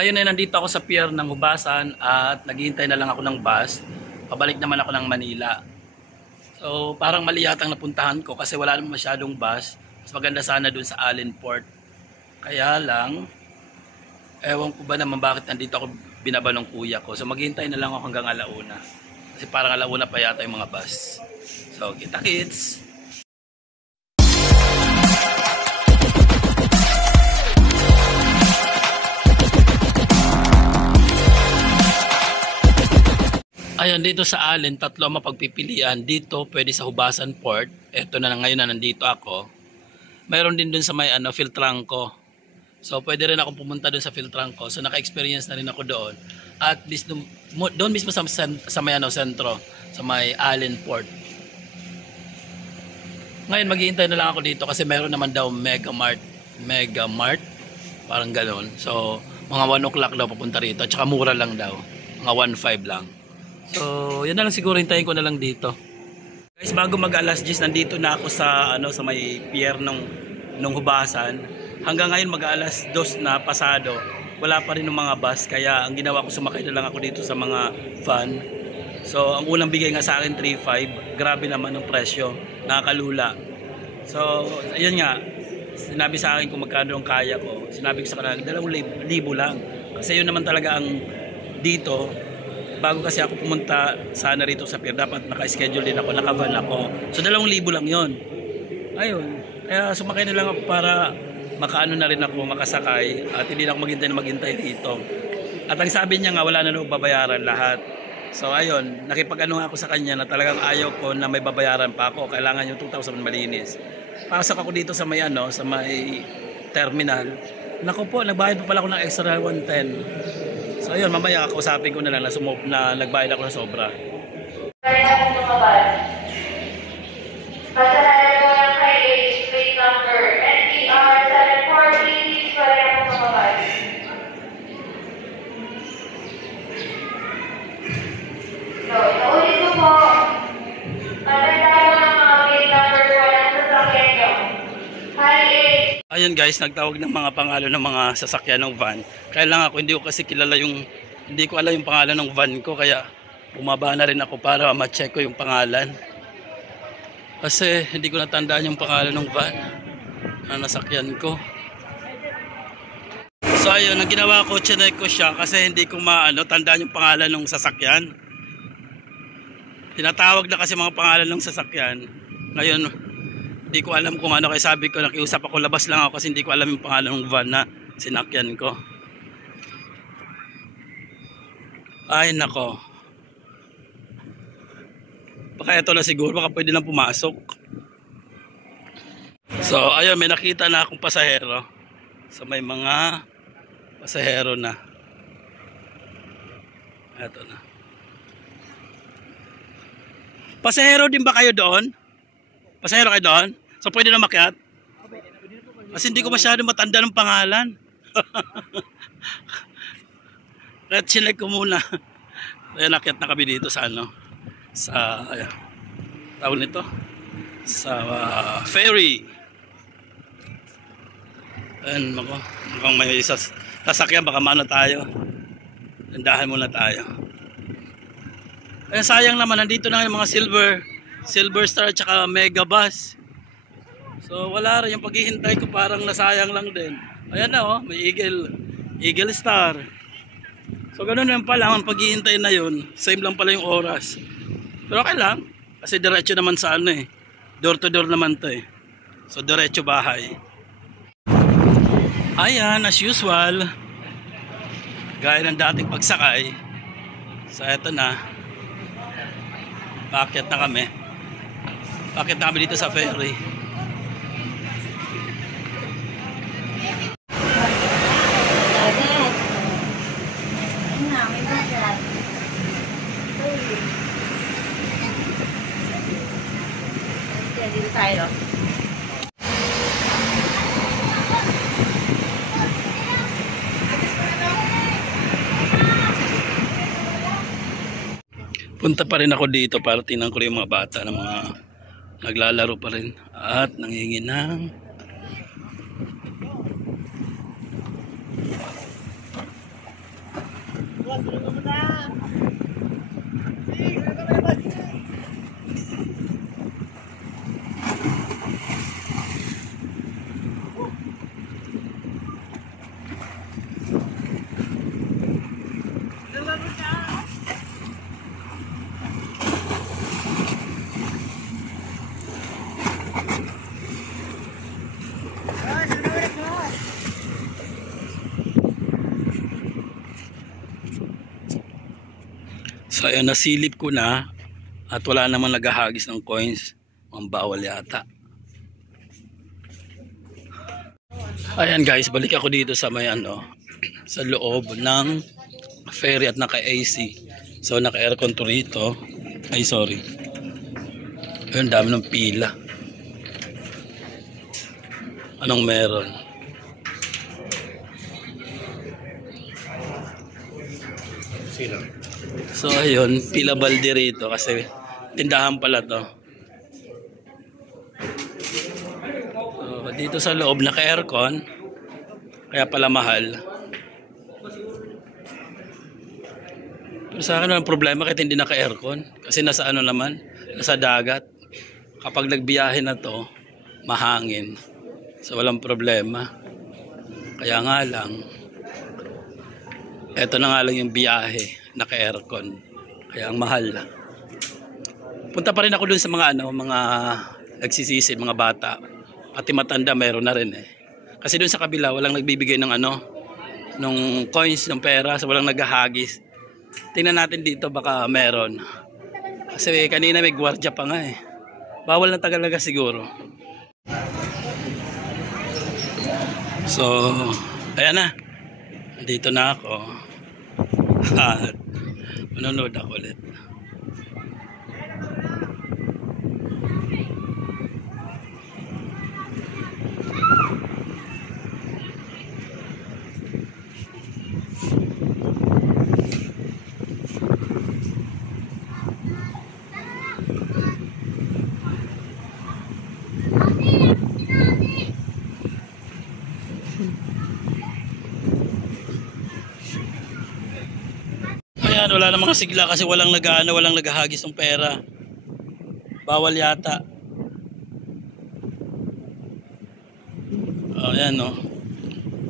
Ngayon ay nandito ako sa pier ng Hubasan at naghihintay na lang ako ng bus. Pabalik naman ako ng Manila. So parang mali yatang napuntahan ko kasi wala naman masyadong bus. Mas maganda sana dun sa Allen Port. Kaya lang, ewan ko ba naman bakit nandito ako binaba ng kuya ko. So maghihintay na lang ako hanggang alauna. Kasi parang alauna pa yata yung mga bus. So kita kits! Ayan, dito sa Allen, tatlo ang mapagpipilian. Dito, pwede sa Hubasan Port. Ito na ngayon na nandito ako. Mayroon din dun sa may Filtranco. So, pwede rin akong pumunta dun sa Filtranco. So, naka-experience na rin ako doon. At doon mismo sa may sentro, sa may Allen Port. Ngayon, maghihintay na lang ako dito kasi mayroon naman daw Megamart. Parang ganoon. So, mga 1 o'clock daw papunta rito. Tsaka mura lang daw. Mga 1.5 lang. So, yan na lang siguro, hintayin ko na lang dito. Guys, bago mag-alas 10, nandito na ako sa may pier nung Hubasan. Hanggang ngayon mag-alas 2 na pasado. Wala pa rin ng mga bus, kaya ang ginawa ko, sumakay na lang ako dito sa mga van. So, ang unang bigay nga sa akin 3.5. Grabe naman ang presyo. Nakakalula. So, ayun nga. Sinabi sa akin kung magkano ang kaya ko. Sinabi ko sa kanila, 2,000 lang. Kasi yun naman talaga ang dito. Bago kasi ako pumunta sana rito sa pier, dapat naka-schedule din ako, naka-van ako. So 2,000 lang yon. Ayun. Kaya sumakay na lang ako para makaano na rin ako, makasakay at hindi na ako maghintay rito. At ang sabi niya nga, wala na daw babayaran lahat. So ayun, nakipag-ano ako sa kanya na talagang ayaw ko na may babayaran pa ako. Kailangan yung 2,000 malinis. Pasok ako dito sa may sa may terminal. Naku po, nagbayad pa pala ako ng extra 110. So ayun, mamaya kausapin ko na lang na nagbayad ako ng sobra. Kaya akong tumabas. Pasalaran mo yung kay H, plate number, NPR 740, kaya akong tumabas. So, inuulit ko po. Matandaan mo ng mga plate number ko ng sasakyan nyo. Hi H. Ayun guys, nagtawag ng mga pangalan ng mga sasakyan ng van. Kaya lang ako, hindi ko alam yung pangalan ng van ko, kaya bumaba na rin ako para ma-check ko yung pangalan. Kasi hindi ko natandaan yung pangalan ng van na nasakyan ko. So ayun, ang ginawa ko, chinek ko siya kasi hindi ko tandaan yung pangalan ng sasakyan. Tinatawag na kasi mga pangalan ng sasakyan. Ngayon, hindi ko alam kung ano, kaya sabi ko, nakiusap ako, labas lang ako kasi hindi ko alam yung pangalan ng van na sinakyan ko. Ay nako. Baka ito na siguro, baka pwede lang pumasok. So ayun, may nakita na akong pasahero. So may mga pasahero na. Ito na. Pasahero din ba kayo doon? Pasahero kayo doon? So pwede na makyat? Kasi hindi ko masyado matanda ng pangalan. Kaya chinek ko muna. Kaya nakyat na kami dito sa tawag nito, sa ferry. Ayan, mukhang may sasakyan, baka maano tayo. Tindahan muna tayo. Ayan, sayang naman, nandito na yung mga Silver Star at saka Mega Bus. So wala rin, yung paghihintay ko parang nasayang lang din. Ayan na may Eagle Star. So ganun lang pala ang paghihintay na yun. Same lang pala yung oras. Pero okay lang. Kasi diretso naman sa door to door naman to So diretso bahay. Ayan, as usual. Gaya ng dating pagsakay. So eto na. Paakyat na kami. Paakyat na kami dito sa ferry. Dito tayo. Punta pa rin ako dito para tingnan ko yung mga bata na mga naglalaro pa rin at nangingi ng So ayun, nasilip ko na at wala namang naghahagis ng coins. Ang bawal yata. Ayan guys, balik ako dito sa may ano, sa loob ng ferry at naka AC. So naka aircon to rito. Ay sorry. Ayun, dami ng pila. Anong meron? Sino? So ayun, pila balde rito kasi tindahan pala to. So, dito sa loob naka-aircon, kaya pala mahal. Pero sa akin walang problema kahit hindi naka-aircon kasi nasa ano naman, nasa dagat. Kapag nagbiyahe na to, mahangin. So walang problema. Kaya nga lang, eto na nga lang yung biyahe, naka-aircon. Kaya ang mahal. Punta pa rin ako dun sa mga ano, mga nagsisisi, mga bata. Pati matanda meron na rin eh. Kasi dun sa kabila walang nagbibigay ng ano, ng coins, ng pera, so walang naghahagis. Tingnan natin dito baka meron. Kasi kanina may gwardiya pa nga eh. Bawal na talaga siguro. So, ayan na. Dito na ako. At manonood ako ulit. Ayan, wala namang sigla kasi walang nag-ano, walang naghahagis ng pera. Bawal yata. Oh, ayan no.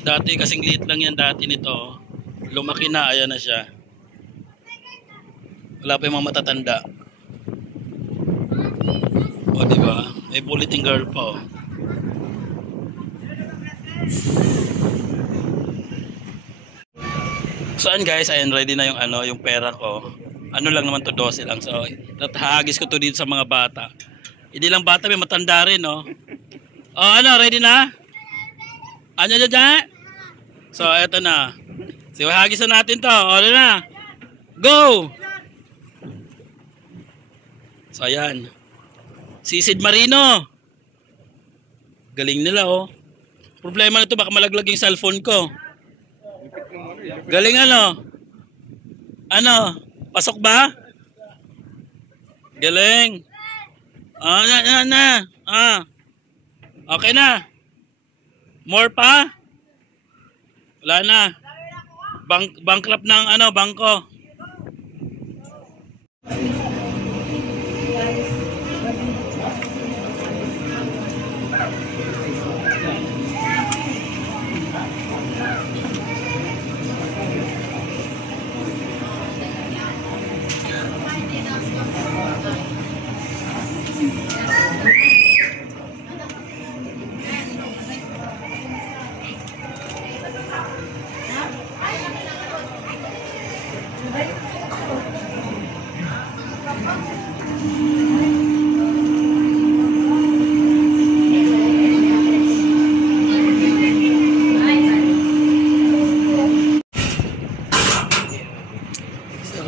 Dati kasing liit lang yan dati nito. Lumaki na, ayan na siya. Wala pa yung mga matatanda. O, diba? May bulletin girl pa, oh. So ayan guys, ayan ready na yung ano, yung pera ko. Ano lang naman to, 12 lang. So hahagis ko to dito sa mga bata. Hindi lang bata, may matanda rin, no. Oh, ano, ready na? Ano dyan? So eto na. So hagis na natin to. O, ano na? Go! So ayan. Sisid Marino. Galing nila, oh. Problema na to, baka malaglag yung cellphone ko. Galing ano? Ano? Pasok ba? Galing. Na. Okay na. More pa? Wala na. Bankrupt ng ano, bangko.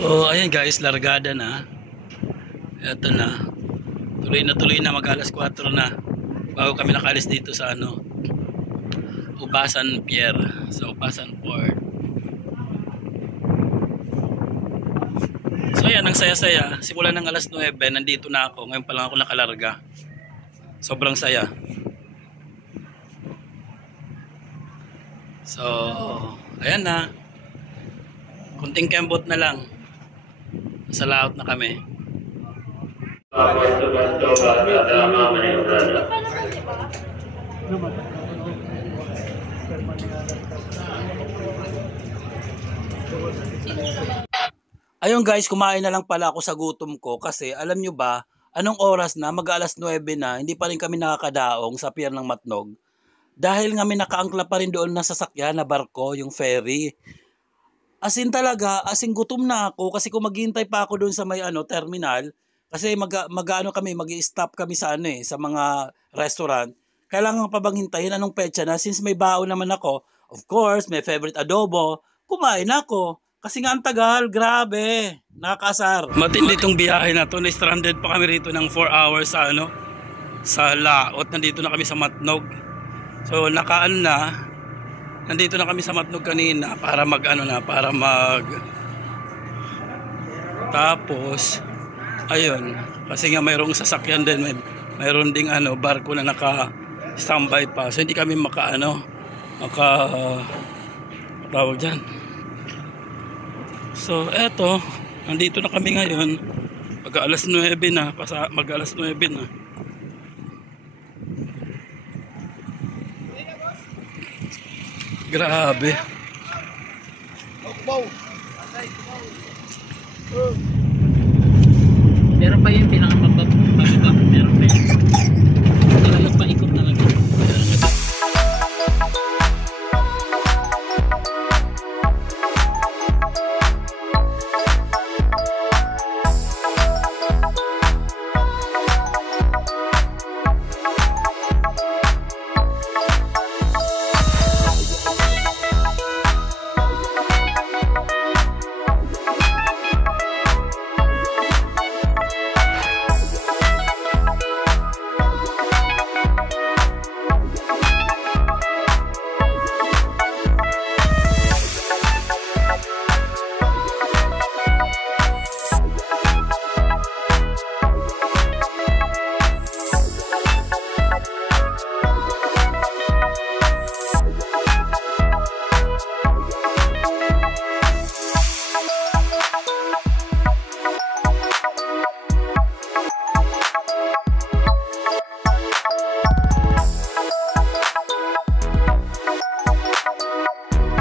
So, ayan guys, largada na. Ito na. Tuloy na, mag-alas 4 na. Bago kami nakalis dito sa ano, Ubasan Pier, sa Ubasan Port. So ayan, ang saya-saya. Simula ng alas 9, nandito na ako. Ngayon pa lang ako nakalarga. Sobrang saya. So, ayan na. Kunting kembot na lang. Nasa laot na kami. Ayun guys, kumain na lang pala ako sa gutom ko kasi alam nyo ba, anong oras na, mag-alas 9 na, hindi pa rin kami nakakadaong sa pier ng Matnog. Dahil nga may nakaangkla pa rin doon na sasakyan na barko, yung ferry. As in talaga, as in gutom na ako kasi kung maghihintay pa ako doon sa may terminal, kasi mag-i-stop kami sa sa mga restaurant. Kailangan pa bang hintayin anong petsa na since may baon naman ako. Of course, may favorite adobo, kumain ako. Kasi nga ang tagal, grabe, nakakasar. Matindi itong biyahe na to, na-stranded pa kami rito ng 4 hours sa sa laot. Nandito na kami sa Matnog. So nandito na kami sa Matnog kanina para tapos ayun, kasi nga mayroong sasakyan din, mayroon ding barko na naka-standby pa. So hindi kami tawag dyan. So eto, nandito na kami ngayon. Mag-alas 9 na, mag-alas 9 na. Grabe. Meron pa yung pinakamababa. Meron pa yung talagang paikot talaga.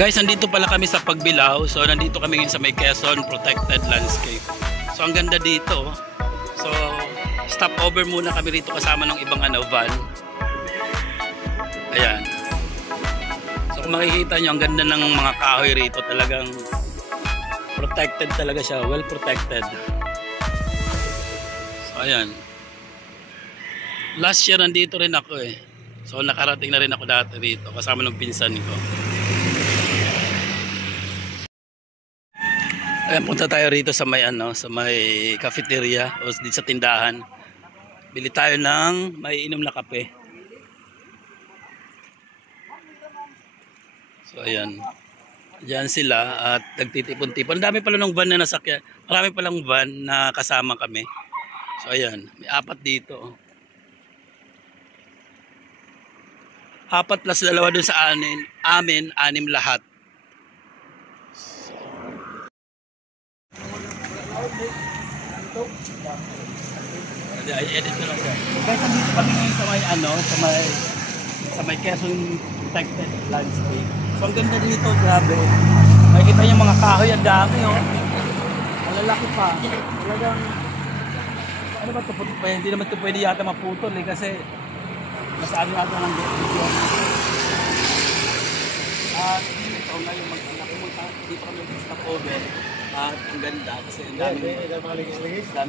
Guys, nandito pala kami sa Pagbilao. So nandito kami ngayon sa may Quezon Protected Landscape. So ang ganda dito. So stop over muna kami rito kasama ng ibang van. Ayan. So kung makikita nyo, ang ganda ng mga kahoy rito. Talagang protected talaga siya. Well protected. So ayan. Last year nandito rin ako eh. So nakarating na rin ako dati rito kasama ng pinsan ko. Ayan, punta tayo rito sa may sa may cafeteria o dito sa tindahan. Bili tayo ng may inom na kape. So ayan. Diyan sila at nagtitipon-tipon. Ang dami pala ng van na nasakyan. Marami palang van na kasama kami. So ayan, may 4 dito. 4 plus 2 dun sa amin, 6 lahat. I-edit ko lang siya. Guys, nandito kami ngayon sa may Quezon Protected Landscape. So ang ganda dito, grabe. Makikita niyo mga kahoy, ang dami malalaki pa. Talagang ano ba ito? Hindi naman ito pwede yata maputol kasi masaan yata ng video. At ito ngayon dito kami mag-stop over. At ang ganda kasi ang dami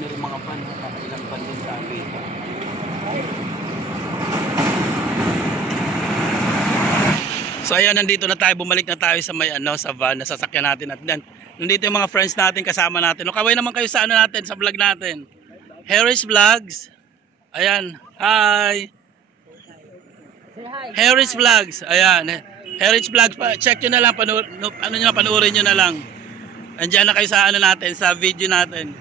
rin mga pan, ilang pan din sa amin. So ayan, nandito na tayo, bumalik na tayo sa may sa van na sasakyan natin at nandito yung mga friends natin kasama natin. O kaway naman kayo sa natin, sa vlog natin. Harris Vlogs. Ayan, hi. Harris Vlogs. Ayan, Harris Vlogs, check nyo na lang, panoorin nyo na lang. Andiyan na kayo sa natin, sa video natin.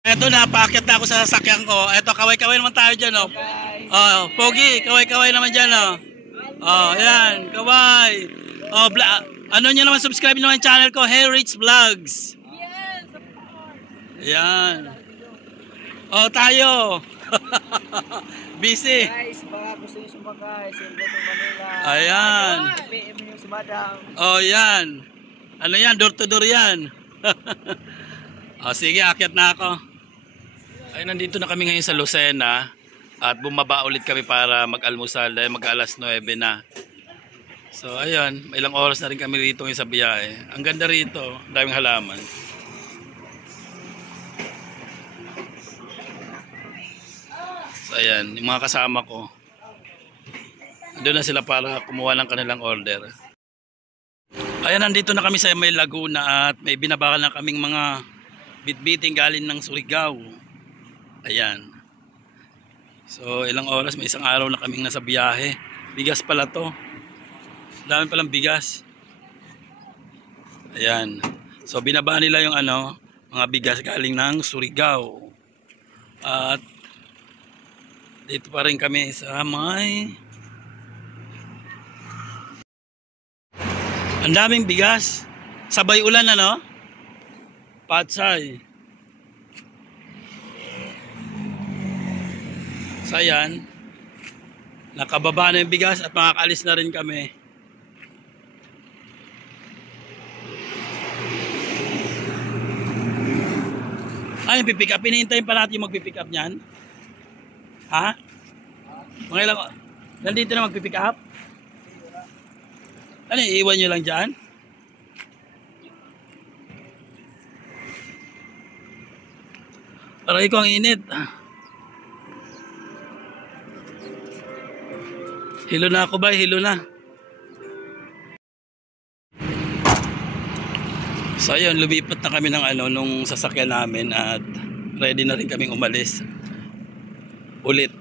Eto na, paakyat na ako sa sasakyan ko. Eto, kaway-kaway naman tayo dyan, oh. Pogi, kaway-kaway naman dyan, oh. Oh, ayan, kaway. Oh, Ano nyo naman, subscribe nyo naman yung channel ko, Hey Rich Vlogs. Ayan. Oh, tayo. Busy. Guys, baka gusto nyo sumakay, Siyempre to Manila. Ayan. PM nyo si Madam. Oh, yan. Ano yan? Door to door yan. Oh, sige, akyat na ako. Ay, nandito na kami ngayon sa Lucena. At bumaba ulit kami para mag-almusal dahil mag-alas 9 na. So, ayun. Ilang oras na rin kami rito ngayon sa biyahe. Ang ganda rito. Daming halaman. So, ayan. Yung mga kasama ko. Doon na sila para kumuha ng kanilang order. Ayan, nandito na kami sa may Laguna at may binabakal na kaming mga bitbiting galing ng Surigao. Ayan. So, ilang oras, may isang araw na kaming nasa biyahe. Bigas pala to. Dami palang bigas. Ayan. So, binaba nila yung mga bigas galing ng Surigao. At dito pa rin kami sa may... Ang daming bigas. Sabay ulan Patsay. So ayan. Nakababa na yung bigas at makakaalis na rin kami. Ano yung pipick up? Pinahintayin pa natin yung magpipick up niyan? Ha? Mga ilang... Nandito na magpipick up? Ano, iiwan nyo lang dyan? Aray ko, ang init. Hilo na ako ba? Hilo na. So ayun, lumipat na kami ng nung sasakyan namin at ready na rin kaming umalis. Ulit.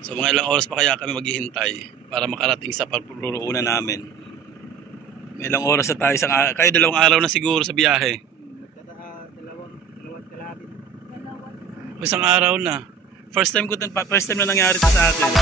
So mga ilang oras pa kaya kami maghihintay para makarating sa pagpuruunan namin. May ilang oras na tayo, kayo 2 araw na siguro sa biyahe. Dalawang kalahati. Isang araw na. First time na nangyari sa atin.